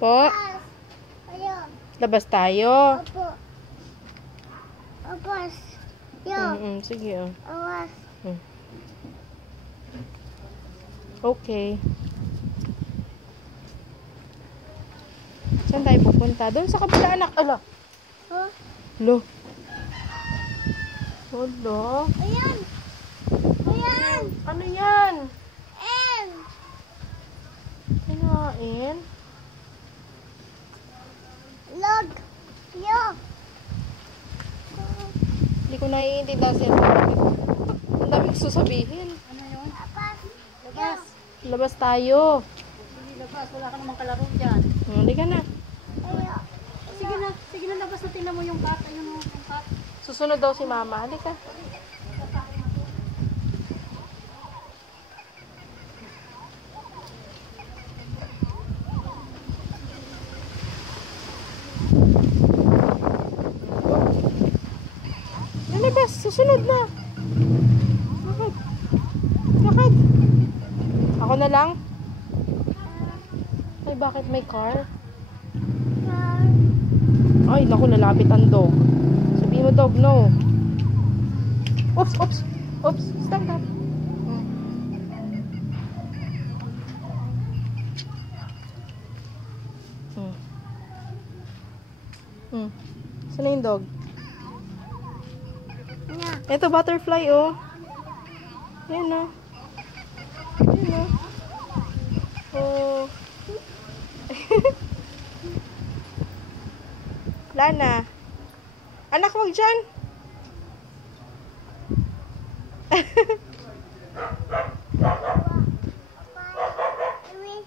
Po? Labas tayo. Opo. Opo. Yo. Sige, oh. Awas. Okay. Saan tayo pupunta? Doon sa kabila, anak. Ala. Oh. Lo. Lo. Ayan. Ayan. Ano yan? M. Kinain? Log. Yo. Hindi ko naiintindihan sila. Ang dami ko sasabihin. Ano yun? Apas. Labas. Labas tayo. Hindi labas. Wala ka namang kalaro dyan. Hindi ka na. Ayo. Sige na labas na tingnan mo yung cat. Ayun o, yung cat. Susunod daw si mama. Halika. Lalabas. Susunod na. Lakad. Lakad. Ako na lang. Ay, bakit may car? Ay, naku, lalapit ang dog. Sabihin mo, dog, no. Oops, oops. Oops, stand up. Saan na yung dog? Ito, butterfly, oh. Ayan, oh. Ayan, oh. Oh. Lana. Anak, wag dyan.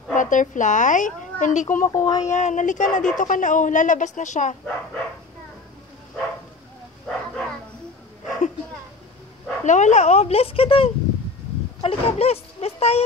Butterfly? Hindi ko makuha yan. Halika na, dito ka na, oh. Lalabas na siya. Lola, oh, bless ka dun. Halika, bless. Bless tayo.